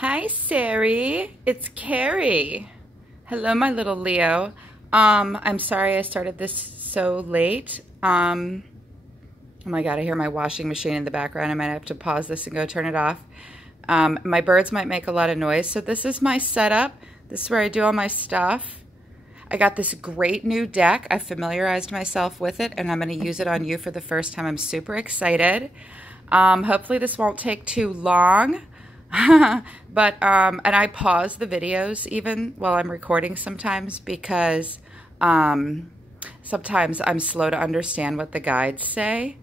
Hi, Sarie. It's Carrie. Hello, my little Leo. I'm sorry I started this so late. Oh my God, I hear my washing machine in the background. I might have to pause this and go turn it off. My birds might make a lot of noise. So this is my setup. This is where I do all my stuff. I got this great new deck. I familiarized myself with it, and I'm going to use it on you for the first time. I'm super excited. Hopefully this won't take too long. But and I pause the videos even while I'm recording sometimes because sometimes I'm slow to understand what the guides say.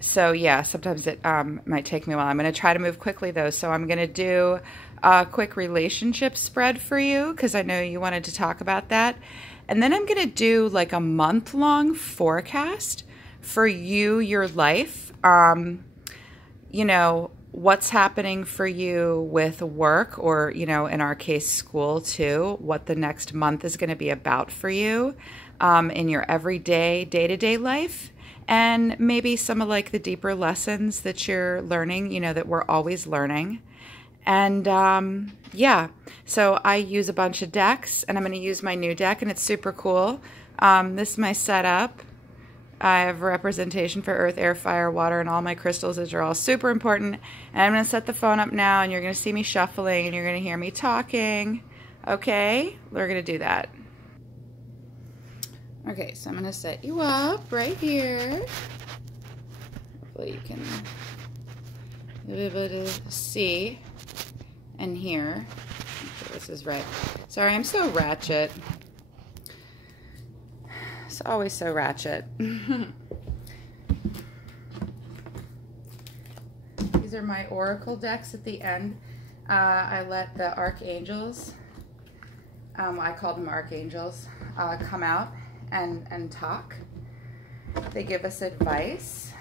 So yeah, sometimes it might take me a while. I'm going to try to move quickly though. So I'm going to do a quick relationship spread for you because I know you wanted to talk about that. And then I'm going to do like a month-long forecast for you, your life. You know, what's happening for you with work or, you know, in our case, school too, what the next month is going to be about for you in your everyday, day-to-day life. And maybe some of like the deeper lessons that you're learning, you know, that we're always learning. And yeah, so I use a bunch of decks and I'm going to use my new deck and it's super cool. This is my setup. I have representation for earth, air, fire, water, and all my crystals, which are all super important. And I'm going to set the phone up now, and you're going to see me shuffling, and you're going to hear me talking. Okay? We're going to do that. Okay, so I'm going to set you up right here. Hopefully you can be able to see and hear. Okay, this is right. Sorry, I'm so ratchet. It's always so ratchet. These are my oracle decks at the end. I let the archangels, I call them archangels, come out and talk. They give us advice.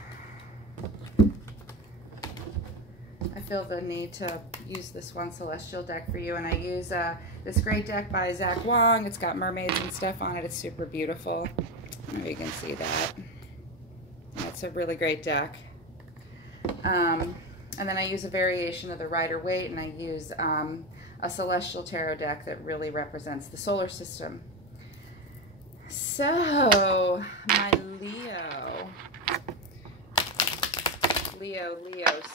I feel the need to use this one celestial deck for you, and I use this great deck by Zach Wong. It's got mermaids and stuff on it. It's super beautiful. I don't know if you can see that. It's a really great deck. And then I use a variation of the Rider-Waite, and I use a celestial tarot deck that really represents the solar system. So, my Leo.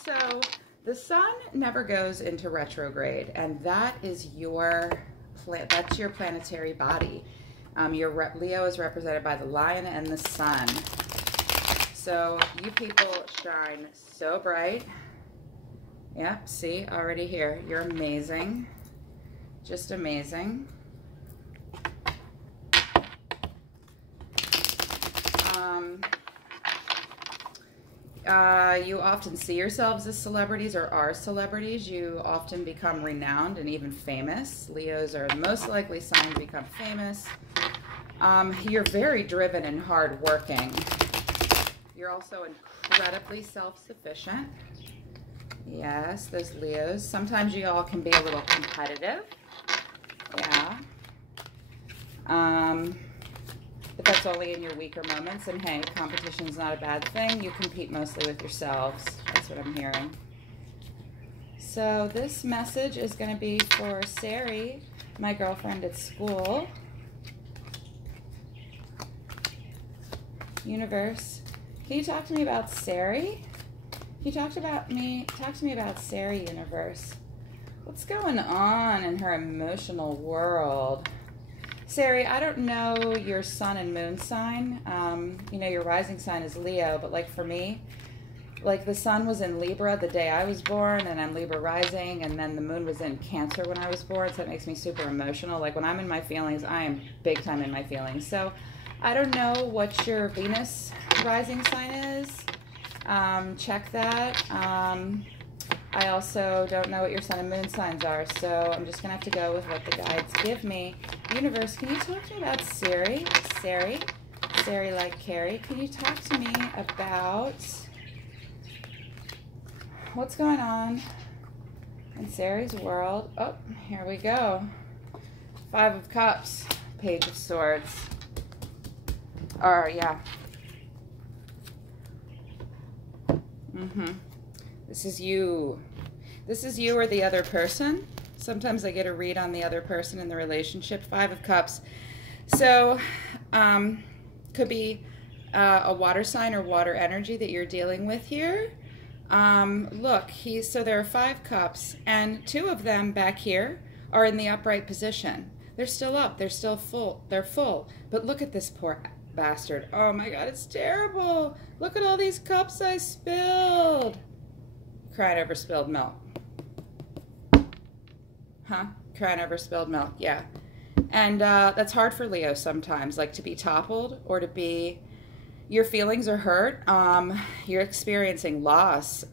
So, the sun never goes into retrograde, and that is that's your planetary body. Your Leo is represented by the lion and the sun. So you people shine so bright. Yep, see, already here. You're amazing. Just amazing. You often see yourselves as celebrities or are celebrities. You often become renowned and even famous. Leos are the most likely sign to become famous. You're very driven and hardworking. You're also incredibly self-sufficient. Yes, those Leos. Sometimes you all can be a little competitive. Yeah. But that's only in your weaker moments. And hey, competition's not a bad thing. You compete mostly with yourselves. That's what I'm hearing. So this message is going to be for Sarie, my girlfriend at school. Universe, can you talk to me about Sarie? Can you talk to me about Sarie, universe? What's going on in her emotional world? Sarie, I don't know your sun and moon sign. You know, your rising sign is Leo, but like for me, like the sun was in Libra the day I was born, and I'm Libra rising, and then the moon was in Cancer when I was born, so it makes me super emotional. Like when I'm in my feelings, I am big time in my feelings. So I don't know what your Venus rising sign is. Check that. I also don't know what your sun and moon signs are, so I'm just going to have to go with what the guides give me. Universe, can you talk to me about Sarie? Sarie like Carrie. Can you talk to me about what's going on in Sarie's world? Oh, here we go. 5 of Cups, Page of Swords. Or, yeah. This is you. This is you or the other person. Sometimes I get a read on the other person in the relationship. Five of Cups. So, could be a water sign or water energy that you're dealing with here. Look, so there are 5 cups, and 2 of them back here are in the upright position. They're still up. They're still full. They're full. But look at this poor bastard. Oh my God, it's terrible. Look at all these cups I spilled. Crying over spilled milk. Huh? Crying over spilled milk. Yeah. And that's hard for Leo sometimes, like to be toppled or to be, your feelings are hurt. You're experiencing loss,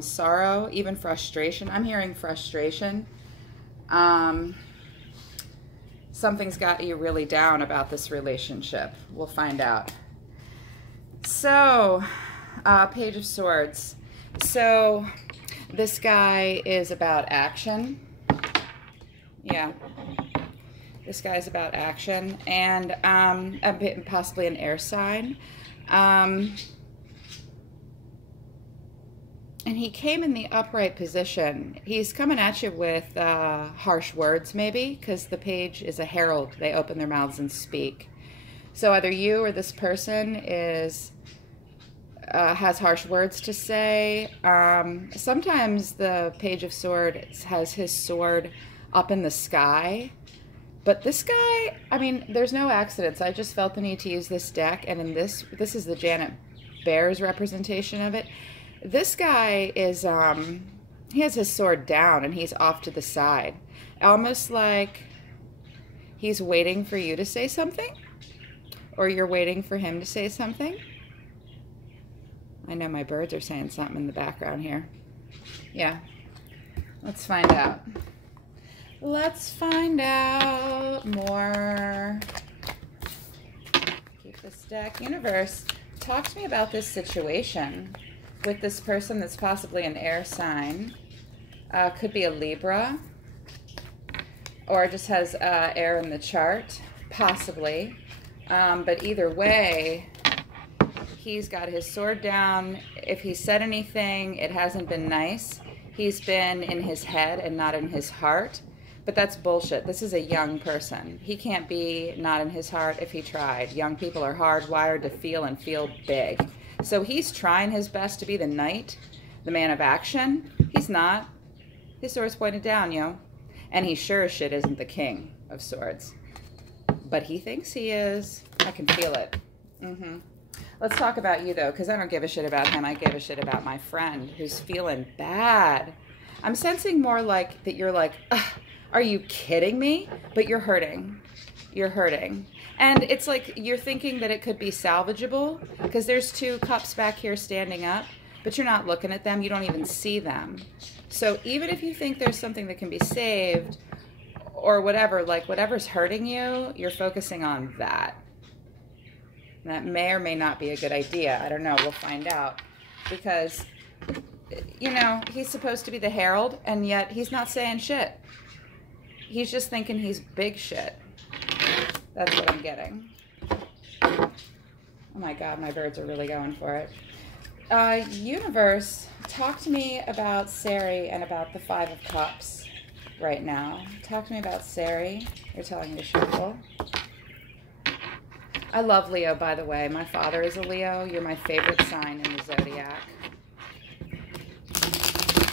sorrow, even frustration. I'm hearing frustration. Something's got you really down about this relationship. We'll find out. So, Page of Swords. So, this guy is about action. Yeah. This guy's about action, and a bit, possibly an air sign. And he came in the upright position. He's coming at you with harsh words, maybe, because the page is a herald. They open their mouths and speak. So either you or this person has harsh words to say. Sometimes the Page of Swords has his sword up in the sky. But this guy, I mean, there's no accidents. I just felt the need to use this deck, and in this is the Janet Bear's representation of it. This guy is, he has his sword down, and he's off to the side. Almost like he's waiting for you to say something, or you're waiting for him to say something. I know my birds are saying something in the background here. Yeah, let's find out. Let's find out more. Keep this deck. Universe, talk to me about this situation with this person that's possibly an air sign. Could be a Libra, or just has air in the chart, possibly. But either way, he's got his sword down. If he said anything, it hasn't been nice. He's been in his head and not in his heart. But that's bullshit. This is a young person. He can't be not in his heart if he tried. Young people are hardwired to feel and feel big. So he's trying his best to be the knight, the man of action. He's not. His sword's pointed down, yo. And he sure as shit isn't the king of swords. But he thinks he is. I can feel it. Let's talk about you, though, because I don't give a shit about him. I give a shit about my friend who's feeling bad. I'm sensing more like that you're like, ugh. Are you kidding me? But you're hurting. You're hurting. And it's like you're thinking that it could be salvageable because there's 2 cups back here standing up, but you're not looking at them. You don't even see them. So even if you think there's something that can be saved or whatever, like whatever's hurting you, you're focusing on that. That may or may not be a good idea. I don't know. We'll find out. Because, you know, he's supposed to be the herald, and yet he's not saying shit. He's just thinking he's big shit. That's what I'm getting. Oh my God, my birds are really going for it. Universe, talk to me about Sarie and about the 5 of Cups right now. Talk to me about Sarie. You're telling me to shuffle. I love Leo, by the way. My father is a Leo. You're my favorite sign in the zodiac.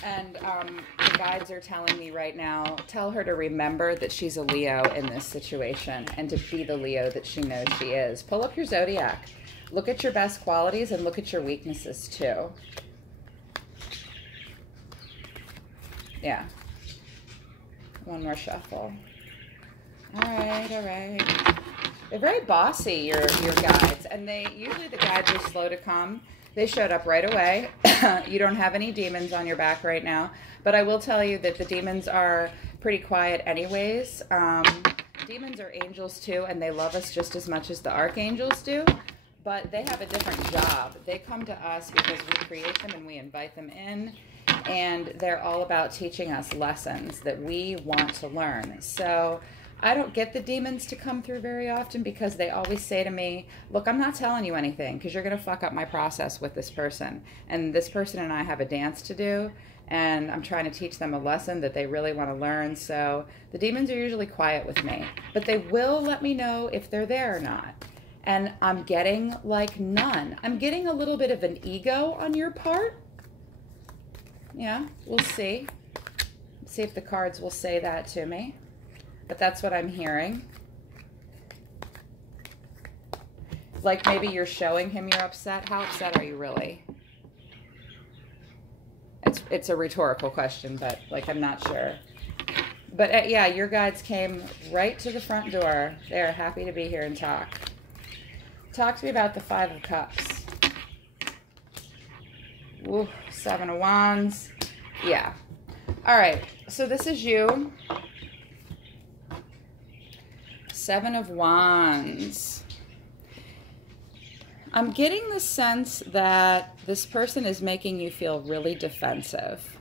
And the guides are telling me right now, tell her to remember that she's a Leo in this situation and to be the Leo that she knows she is. Pull up your zodiac. Look at your best qualities and look at your weaknesses too. Yeah. One more shuffle. All right, all right. They're very bossy, your guides, and usually the guides are slow to come. They showed up right away. You don't have any demons on your back right now, but I will tell you that the demons are pretty quiet anyways. Demons are angels too, and they love us just as much as the archangels do, but they have a different job. They come to us because we create them and we invite them in, and they're all about teaching us lessons that we want to learn. So I don't get the demons to come through very often because they always say to me, look, I'm not telling you anything because you're going to fuck up my process with this person. And this person and I have a dance to do, and I'm trying to teach them a lesson that they really want to learn. So the demons are usually quiet with me, but they will let me know if they're there or not. And I'm getting like none. I'm getting a little bit of an ego on your part. Yeah, we'll see. See if the cards will say that to me. But that's what I'm hearing. Like maybe you're showing him you're upset. How upset are you really? It's a rhetorical question, but like I'm not sure. But yeah, your guides came right to the front door. They're happy to be here and talk. Talk to me about the Five of Cups. Ooh, Seven of Wands. Yeah. All right, so this is you. Seven of Wands. I'm getting the sense that this person is making you feel really defensive,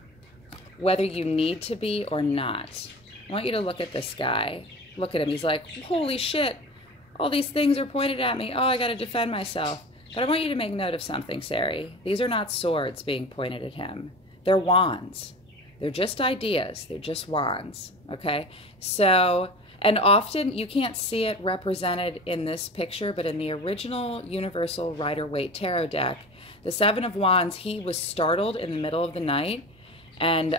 whether you need to be or not. I want you to look at this guy. Look at him. He's like, holy shit, all these things are pointed at me. Oh, I got to defend myself. But I want you to make note of something, Sarie. These are not swords being pointed at him. They're wands. They're just ideas. They're just wands, okay? So, and often you can't see it represented in this picture, but in the original Universal Rider-Waite Tarot deck, the Seven of Wands, he was startled in the middle of the night and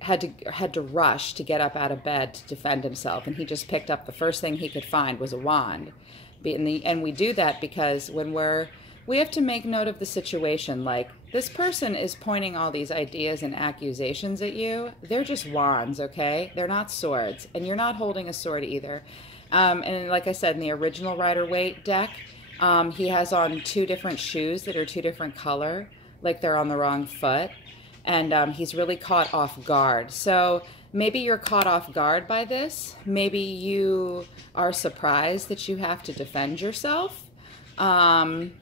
had to rush to get up out of bed to defend himself. And he just picked up the first thing he could find was a wand. And we do that because when we have to make note of the situation. Like, this person is pointing all these ideas and accusations at you. They're just wands, okay? They're not swords. And you're not holding a sword either. And like I said, in the original Rider-Waite deck, he has on two different shoes that are two different color, like they're on the wrong foot. And he's really caught off guard. So maybe you're caught off guard by this. Maybe you are surprised that you have to defend yourself. And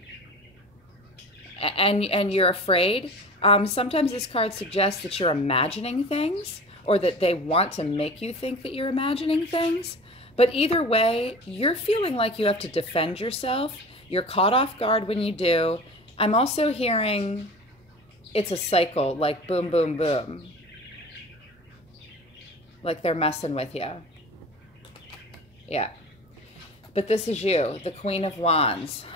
you're afraid. Sometimes this card suggests that you're imagining things, or that they want to make you think that you're imagining things. But either way, you're feeling like you have to defend yourself. You're caught off guard when you do. I'm also hearing it's a cycle, like boom, boom, boom. Like they're messing with you. Yeah. But this is you, the Queen of Wands.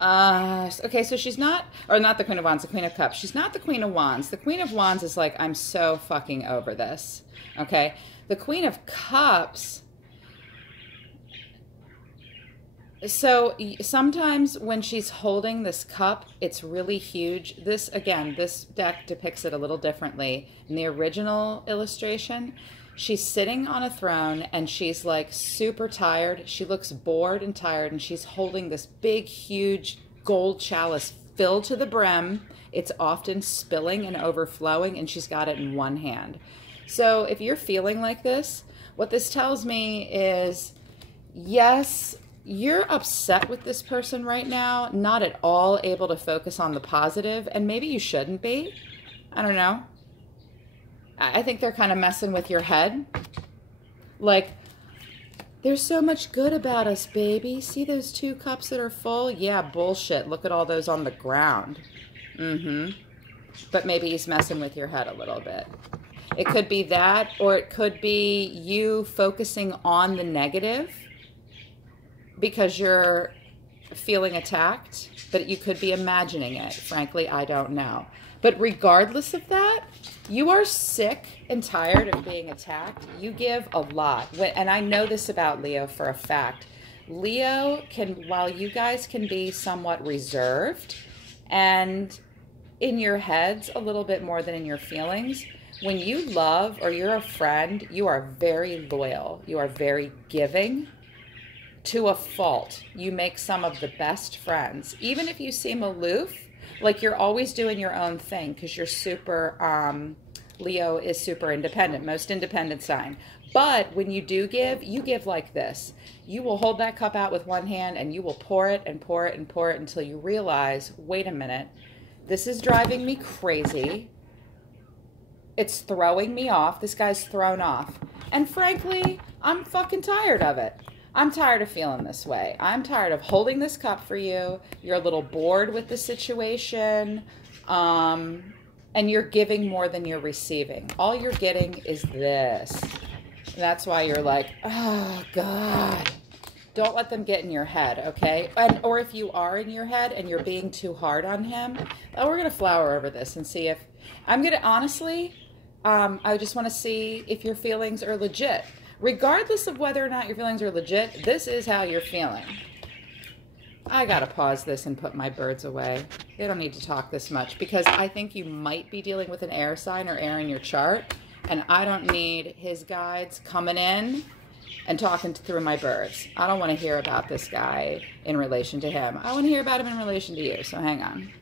Okay, so she's not, or not the Queen of Wands, the Queen of Cups. She's not the Queen of Wands. The Queen of Wands is like, I'm so fucking over this, okay? The Queen of Cups, so sometimes when she's holding this cup, it's really huge. This, again, this deck depicts it a little differently. In the original illustration, she's sitting on a throne and she's like super tired. She looks bored and tired, and she's holding this big, huge gold chalice filled to the brim. It's often spilling and overflowing, and she's got it in one hand. So if you're feeling like this, what this tells me is, yes, you're upset with this person right now, not at all able to focus on the positive, and maybe you shouldn't be. I don't know. I think they're kind of messing with your head. Like, there's so much good about us, baby. See those two cups that are full? Yeah, bullshit. Look at all those on the ground. But maybe he's messing with your head a little bit. It could be that, or it could be you focusing on the negative because you're feeling attacked, but you could be imagining it. Frankly, I don't know. But regardless of that, you are sick and tired of being attacked. You give a lot. And I know this about Leo for a fact. Leo can, while you guys can be somewhat reserved and in your heads a little bit more than in your feelings, when you love or you're a friend, you are very loyal. You are very giving. To a fault. You make some of the best friends. Even if you seem aloof, like you're always doing your own thing because you're super, Leo is super independent, most independent sign. But when you do give, you give like this. You will hold that cup out with one hand and you will pour it and pour it and pour it until you realize, wait a minute, this is driving me crazy. It's throwing me off. This guy's thrown off. And frankly, I'm fucking tired of it. I'm tired of feeling this way. I'm tired of holding this cup for you. You're a little bored with the situation. And you're giving more than you're receiving. All you're getting is this. And that's why you're like, oh, God. Don't let them get in your head, okay? Or if you are in your head and you're being too hard on him, we're going to flower over this and see if... I'm going to, honestly, I just want to see if your feelings are legit. Regardless of whether or not your feelings are legit, this is how you're feeling. I got to pause this and put my birds away. They don't need to talk this much because I think you might be dealing with an air sign or air in your chart, and I don't need his guides coming in and talking through my birds. I don't want to hear about this guy in relation to him. I want to hear about him in relation to you, so hang on.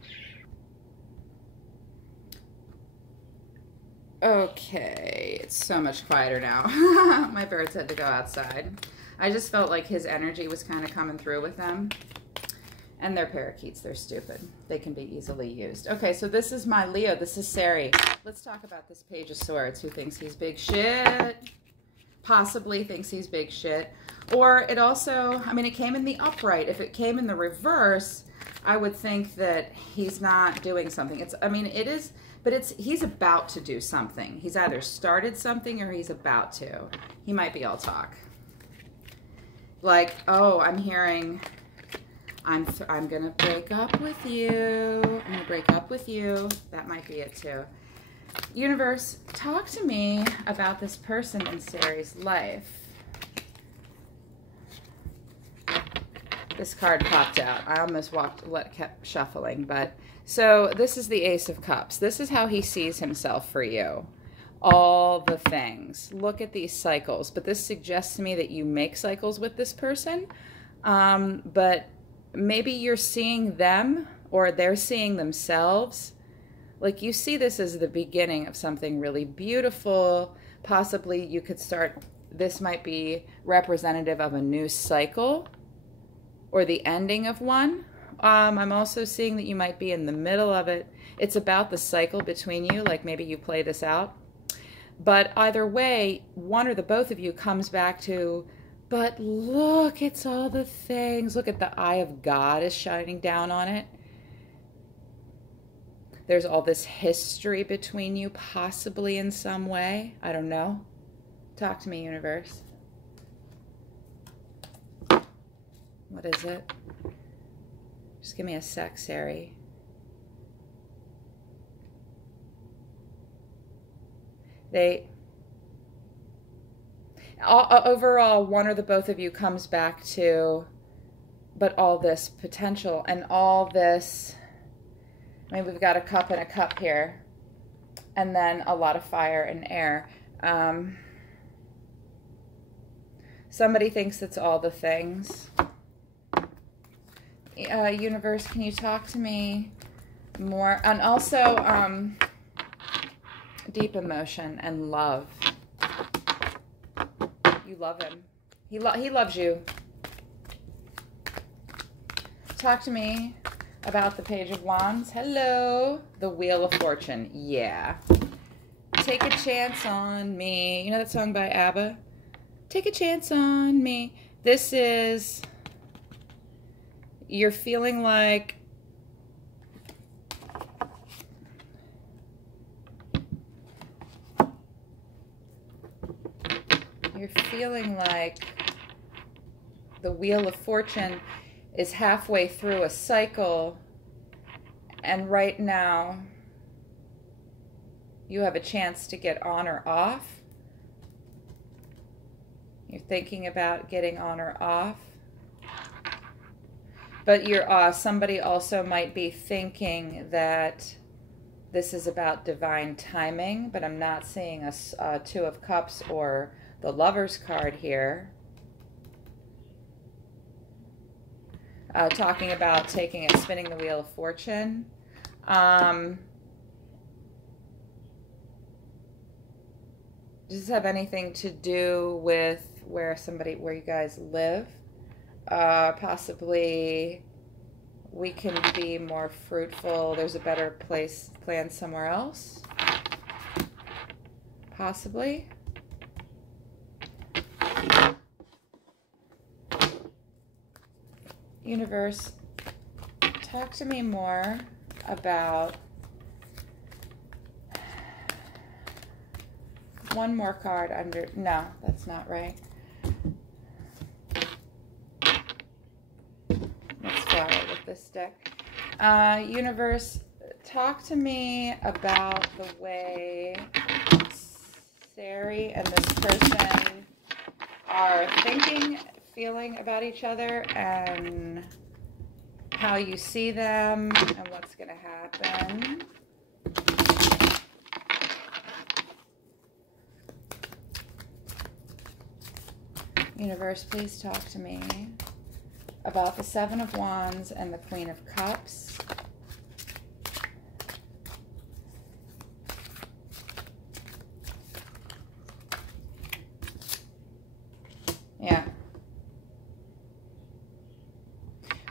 Okay, it's so much quieter now. My birds had to go outside. I just felt like his energy was kind of coming through with them. And they're parakeets, they're stupid. They can be easily used. Okay, so this is my Leo, this is Sarie. Let's talk about this Page of Swords, who thinks he's big shit. Possibly thinks he's big shit. Or it also, I mean, it came in the upright. If it came in the reverse, I would think that he's not doing something. It's, I mean, it is, but it's, he's about to do something. He's either started something or he's about to. He might be all talk. Like, oh, I'm hearing, I'm gonna break up with you. I'm gonna break up with you. That might be it too. Universe, talk to me about this person in Sarie's life. This card popped out. I almost kept shuffling, but so this is the Ace of Cups. This is how he sees himself for you. All the things. Look at these cycles, but this suggests to me that you make cycles with this person, but maybe you're seeing them or they're seeing themselves. Like you see this as the beginning of something really beautiful. Possibly you could start, this might be representative of a new cycle or the ending of one. I'm also seeing that you might be in the middle of it. It's about the cycle between you, like maybe you play this out. But either way, one or the both of you comes back to, but look, it's all the things. Look at the eye of God is shining down on it. There's all this history between you, possibly in some way. I don't know. Talk to me, universe. What is it? Just give me a sec, Sarie. Overall, one or the both of you comes back to, but all this potential and all this, I mean, we've got a cup and a cup here, and then a lot of fire and air. Somebody thinks it's all the things. Universe, can you talk to me more? And also, deep emotion and love. You love him. He loves you. Talk to me about the Page of Wands. Hello. The Wheel of Fortune. Yeah. Take a chance on me. You know that song by ABBA? Take a chance on me. This is, you're feeling like the Wheel of Fortune is halfway through a cycle, and right now you have a chance to get on or off. You're thinking about getting on or off. But you're somebody also might be thinking that this is about divine timing, but I'm not seeing a Two of Cups or the Lover's card here. Talking about taking it, spinning the Wheel of Fortune. Does this have anything to do with where you guys live? Possibly we can be more fruitful. There's a better place planned somewhere else. Possibly. Universe, talk to me more about one more card under. No, that's not right. Let's try it with this deck. Universe, talk to me about the way Sarie and this person are thinking, feeling about each other, and how you see them and what's going to happen. Universe, please talk to me about the Seven of Wands and the Queen of Cups. Yeah.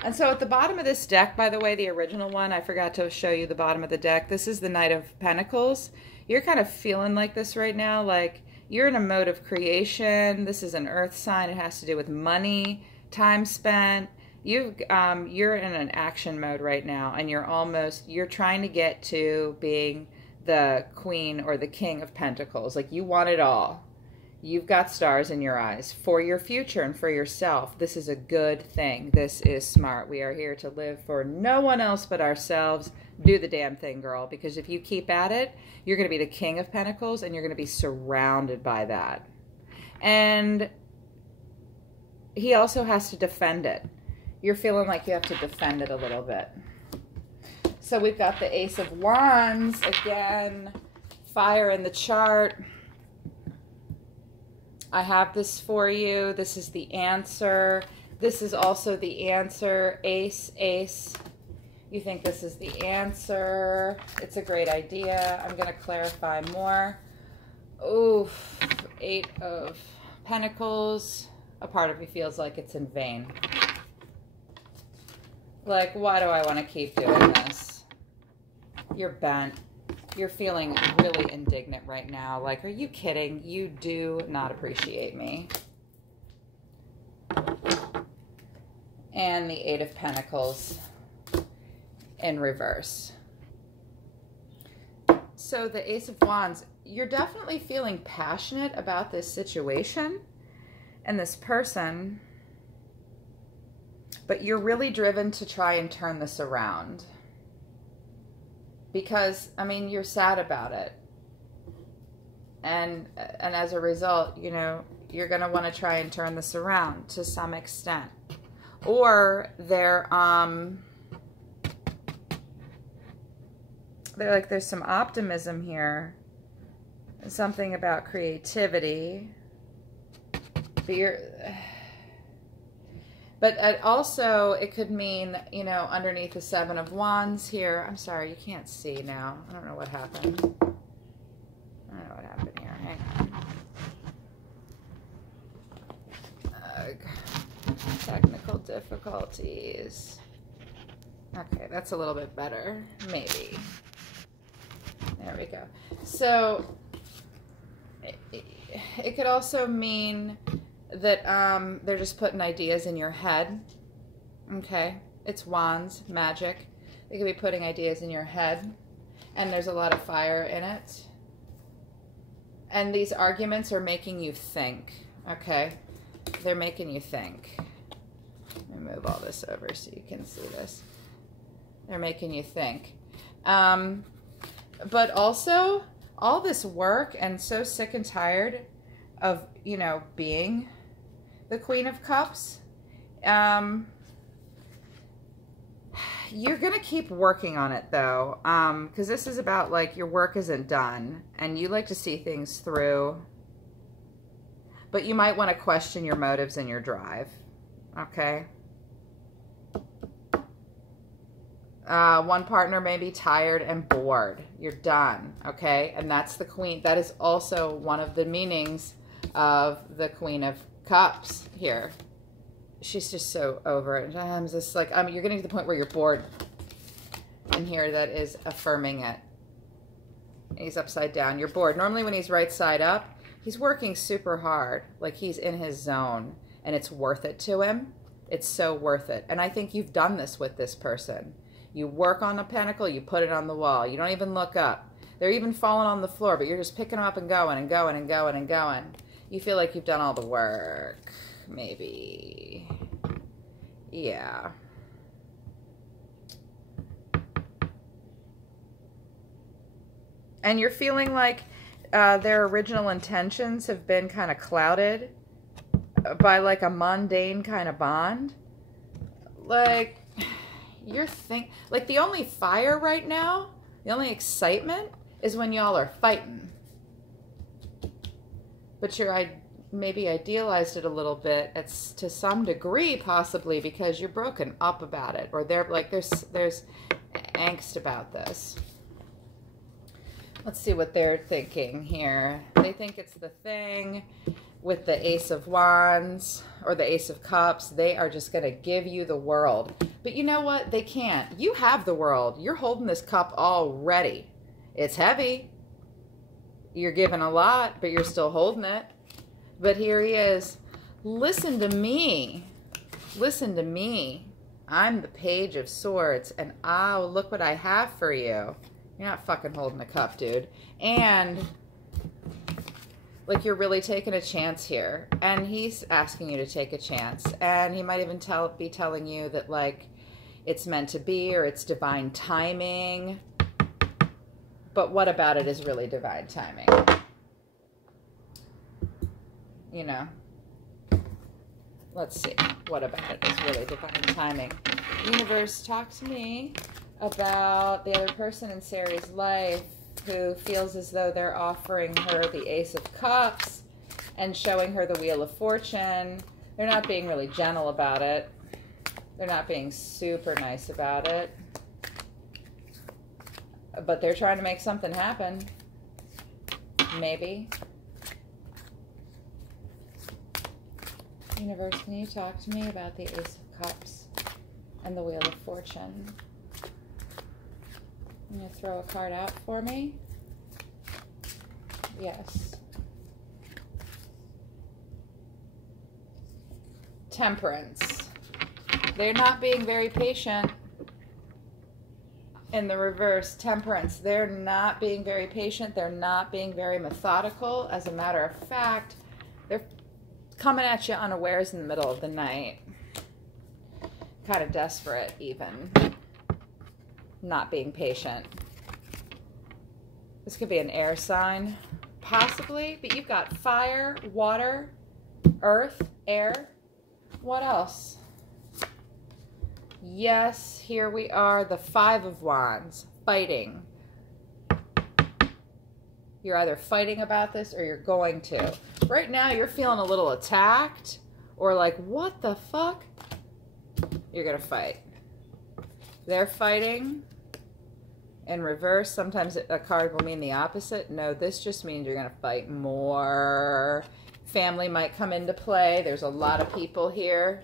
And so at the bottom of this deck, by the way, the original one, I forgot to show you the bottom of the deck. This is the Knight of Pentacles. You're kind of feeling like this right now, like you're in a mode of creation. This is an earth sign. It has to do with money, time spent. You're in an action mode right now, and you're trying to get to being the queen or the king of pentacles. Like, you want it all. You've got stars in your eyes for your future and for yourself. This is a good thing. This is smart. We are here to live for no one else but ourselves. Do the damn thing, girl, because if you keep at it, you're going to be the king of pentacles, and you're going to be surrounded by that. And he also has to defend it. You're feeling like you have to defend it a little bit. So we've got the Ace of Wands again, fire in the chart. I have this for you. This is the answer. This is also the answer. Ace, ace. You think this is the answer. It's a great idea. I'm going to clarify more. Oof. Eight of Pentacles. A part of me feels like it's in vain. Like, why do I want to keep doing this? You're bent. You're feeling really indignant right now. Like, are you kidding? You do not appreciate me. And the Eight of Pentacles in reverse. So the Ace of Wands, you're definitely feeling passionate about this situation and this person, but you're really driven to try and turn this around. Because, I mean, you're sad about it. And as a result, you know, you're going to want to try and turn this around to some extent. Or they're like, there's some optimism here. Something about creativity. But also, it could mean, you know, underneath the Seven of Wands here. I'm sorry, you can't see now. I don't know what happened. I don't know what happened here. Hang on. Technical difficulties. Okay, that's a little bit better. Maybe. There we go. So, it could also mean that they're just putting ideas in your head. Okay, it's wands, magic. They could be putting ideas in your head, and there's a lot of fire in it. And these arguments are making you think. Okay, they're making you think. Let me move all this over so you can see this. They're making you think. But also, all this work, and so sick and tired of, you know, being the Queen of Cups. You're going to keep working on it, though, because this is about, like, your work isn't done, and you like to see things through, but you might want to question your motives and your drive, okay? One partner may be tired and bored. You're done, okay? And that's the Queen. That is also one of the meanings of the Queen of Cups here. She's just so over it. I'm just like, you're getting to the point where you're bored. And here that is affirming it. He's upside down. You're bored. Normally when he's right side up, He's working super hard, like he's in his zone, and it's worth it to him. It's so worth it. And I think you've done this with this person. You work on a pentacle, you put it on the wall. You don't even look up. They're even falling on the floor, but you're just picking them up and going and going and going and going. You feel like you've done all the work, maybe. Yeah. And you're feeling like their original intentions have been kind of clouded by like a mundane kind of bond. Like, like the only fire right now, the only excitement is when y'all are fighting. But you're maybe idealized it a little bit. It's to some degree possibly because you're broken up about it, or they're like there's angst about this. Let's see what they're thinking here. They think it's the thing with the Ace of Wands or the Ace of Cups. They are just going to give you the world. But you know what? They can't. You have the world. You're holding this cup already. It's heavy. You're giving a lot, but you're still holding it. But here he is. Listen to me. Listen to me. I'm the Page of Swords, and oh, look what I have for you. You're not fucking holding a cup, dude. And like you're really taking a chance here. And he's asking you to take a chance. And he might even be telling you that like it's meant to be or it's divine timing. But what about it is really divine timing? You know? Let's see. What about it is really divine timing? Universe, talk to me about the other person in Sarie's life who feels as though they're offering her the Ace of Cups and showing her the Wheel of Fortune. They're not being really gentle about it. They're not being super nice about it. But they're trying to make something happen. Maybe. Universe, can you talk to me about the Ace of Cups and the Wheel of Fortune? I'm going to throw a card out for me. Yes. Temperance. They're not being very patient. In the reverse, Temperance. They're not being very patient. They're not being very methodical. As a matter of fact, they're coming at you unawares in the middle of the night. Kind of desperate, even. Not being patient. This could be an air sign, possibly, but you've got fire, water, earth, air. What else? Yes, here we are, the Five of Wands, fighting. You're either fighting about this or you're going to. Right now, you're feeling a little attacked or like, what the fuck? You're going to fight. They're fighting. In reverse, sometimes a card will mean the opposite. No, this just means you're going to fight more. Family might come into play. There's a lot of people here.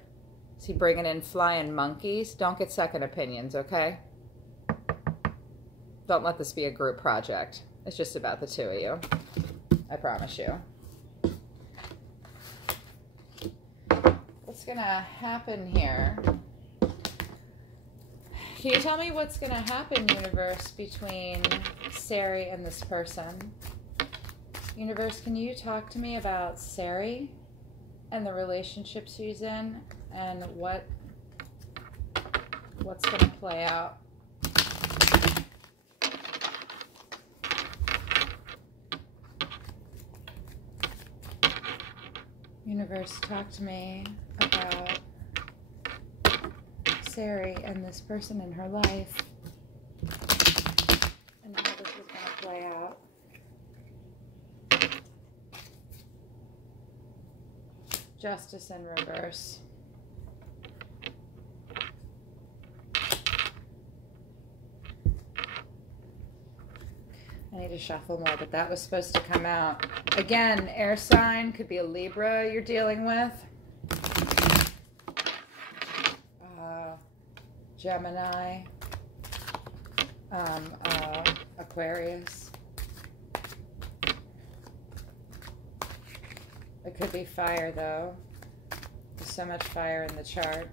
Is he bringing in flying monkeys? Don't get second opinions, okay? Don't let this be a group project. It's just about the two of you. I promise you. What's going to happen here? Can you tell me what's going to happen, Universe, between Sarie and this person? Universe, can you talk to me about Sarie and the relationship she's in and what's going to play out? Universe, talk to me about Sarie and this person in her life and how this is going to play out. Justice in reverse. I need to shuffle more, but that was supposed to come out. Again, air sign, could be a Libra you're dealing with. Gemini, Aquarius. It could be fire, though. There's so much fire in the chart.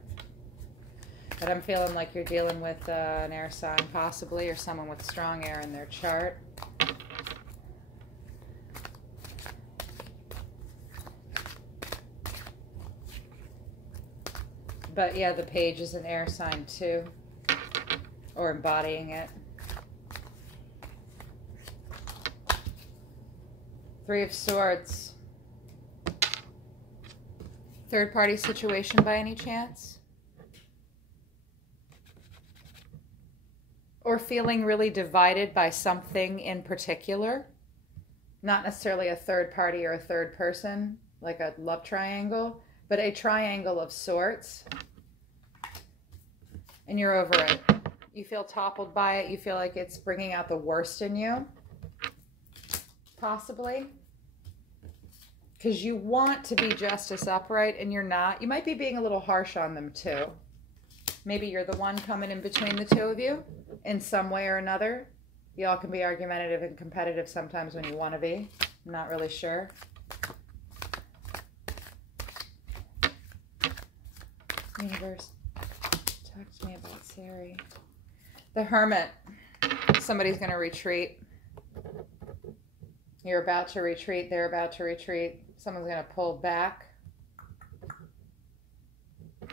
But I'm feeling like you're dealing with an air sign, possibly, or someone with strong air in their chart. But yeah, the page is an air sign too, or embodying it. Three of Swords. Third party situation by any chance? Or feeling really divided by something in particular? Not necessarily a third party or a third person, like a love triangle, but a triangle of sorts. And you're over it. You feel toppled by it. You feel like it's bringing out the worst in you. Possibly. Because you want to be just as upright and you're not. You might be being a little harsh on them too. Maybe you're the one coming in between the two of you in some way or another. Y'all can be argumentative and competitive sometimes when you want to be. I'm not really sure. Universe, talk to me about Sarie. The Hermit. Somebody's going to retreat. You're about to retreat. They're about to retreat. Someone's going to pull back.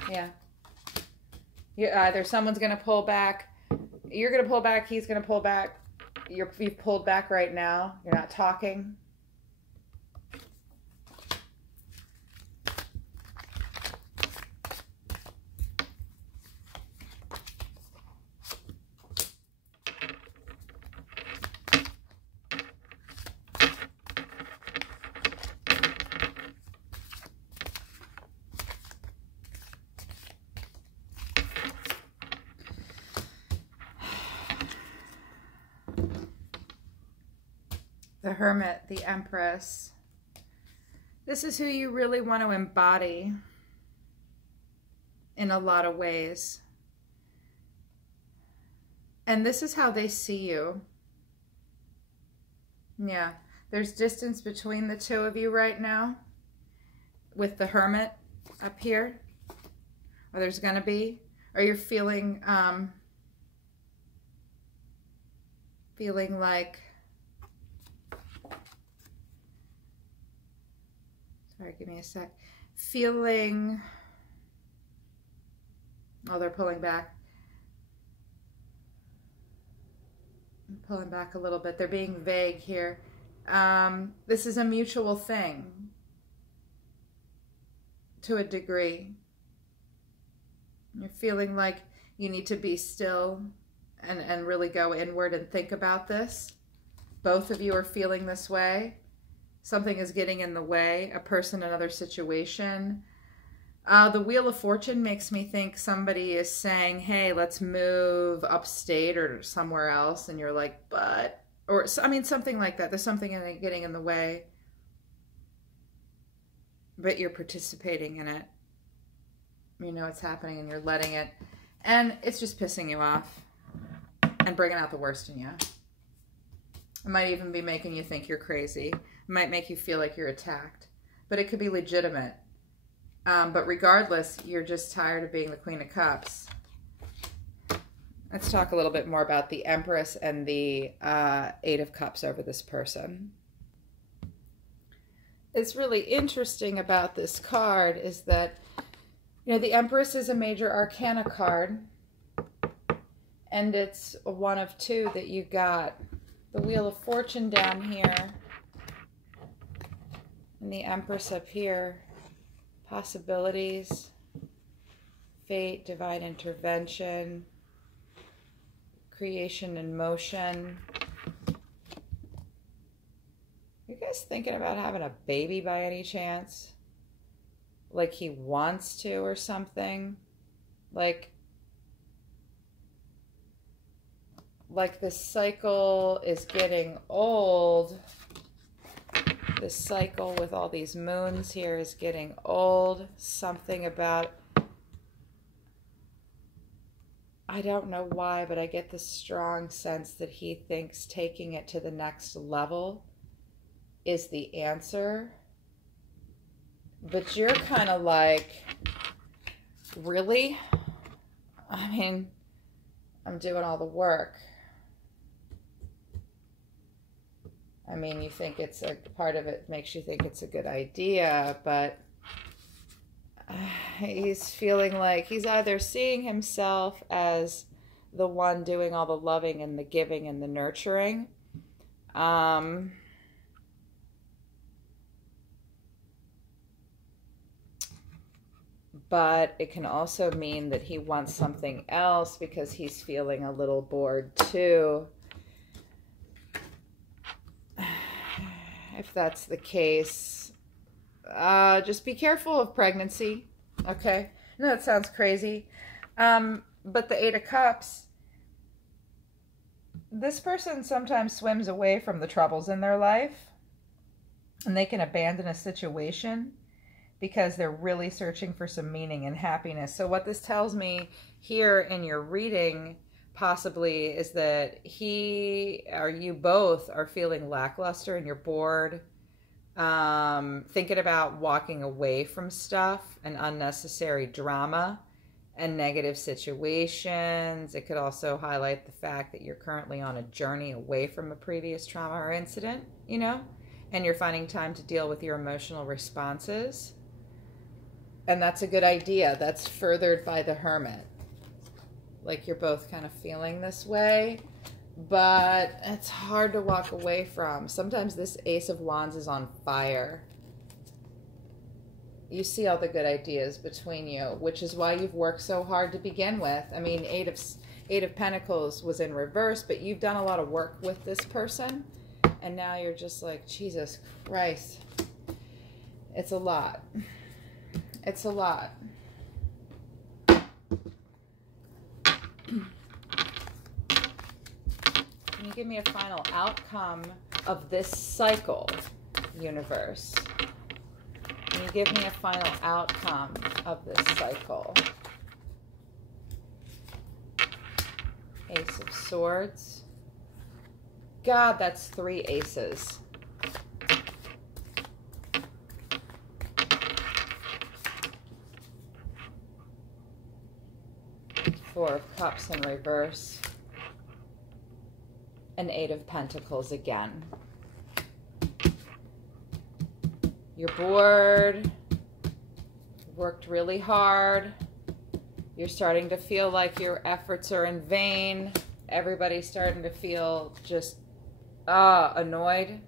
Yeah. Either someone's going to pull back. You're going to pull back. He's going to pull back. You've pulled back right now. You're not talking. The Hermit, the Empress. This is who you really want to embody in a lot of ways. And this is how they see you. Yeah, there's distance between the two of you right now with the Hermit up here. Or there's going to be. Or you're feeling, feeling like, sorry, give me a sec. Feeling, oh, they're pulling back. I'm pulling back a little bit. They're being vague here. This is a mutual thing to a degree. You're feeling like you need to be still and really go inward and think about this. Both of you are feeling this way. Something is getting in the way, a person, another situation. The Wheel of Fortune makes me think somebody is saying, hey, let's move upstate or somewhere else. And you're like, but, or I mean, something like that. There's something getting in the way, but you're participating in it. You know it's happening and you're letting it. And it's just pissing you off and bringing out the worst in you. It might even be making you think you're crazy. It might make you feel like you're attacked. But it could be legitimate. But regardless, you're just tired of being the Queen of Cups. Let's talk a little bit more about the Empress and the Eight of Cups over this person. It's really interesting about this card is that, you know, the Empress is a major arcana card. And it's one of two that you got. The Wheel of Fortune down here. And the Empress up here. Possibilities. Fate, divine intervention. Creation and motion. You guys thinking about having a baby by any chance? Like he wants to or something? Like this cycle is getting old. This cycle with all these moons here is getting old. Something about, I don't know why, but I get this strong sense that he thinks taking it to the next level is the answer. But you're kind of like, really? I mean, I'm doing all the work. I mean, you think it's a part of it makes you think it's a good idea, but he's feeling like he's either seeing himself as the one doing all the loving and the giving and the nurturing. But it can also mean that he wants something else because he's feeling a little bored too. If that's the case, just be careful of pregnancy, okay? I know that sounds crazy, but the Eight of Cups, this person sometimes swims away from the troubles in their life, and they can abandon a situation because they're really searching for some meaning and happiness. So what this tells me here in your reading possibly is that he or you both are feeling lackluster and you're bored, thinking about walking away from stuff and unnecessary drama and negative situations. It could also highlight the fact that you're currently on a journey away from a previous trauma or incident, you know, and you're finding time to deal with your emotional responses. And that's a good idea. That's furthered by the Hermit. Like you're both kind of feeling this way, but it's hard to walk away from. Sometimes this Ace of Wands is on fire. You see all the good ideas between you, which is why you've worked so hard to begin with. I mean, Eight of Pentacles was in reverse, but you've done a lot of work with this person, and now you're just like, Jesus Christ. It's a lot. It's a lot. Can you give me a final outcome of this cycle, universe? Can you give me a final outcome of this cycle? Ace of Swords. God, that's 3 aces. Four of Cups in reverse. An 8 of Pentacles again. You're bored. Worked really hard. You're starting to feel like your efforts are in vain. Everybody's starting to feel just annoyed.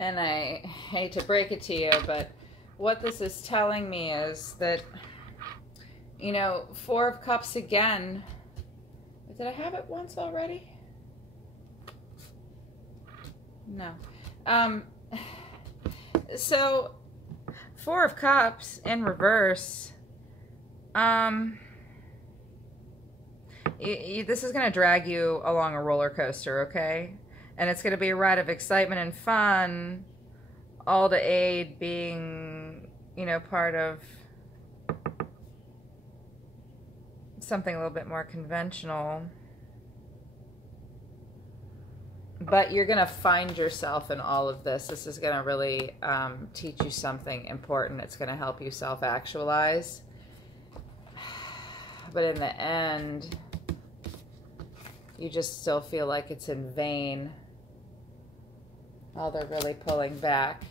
And I hate to break it to you, but what this is telling me is that, you know, 4 of Cups again. Did I have it once already? No. So 4 of Cups in reverse. This is going to drag you along a roller coaster, okay? And it's going to be a ride of excitement and fun, all to aid being, you know, part of something a little bit more conventional. But you're going to find yourself in all of this. This is going to really teach you something important. It's going to help you self-actualize. But in the end, you just still feel like it's in vain. Oh, they're really pulling back.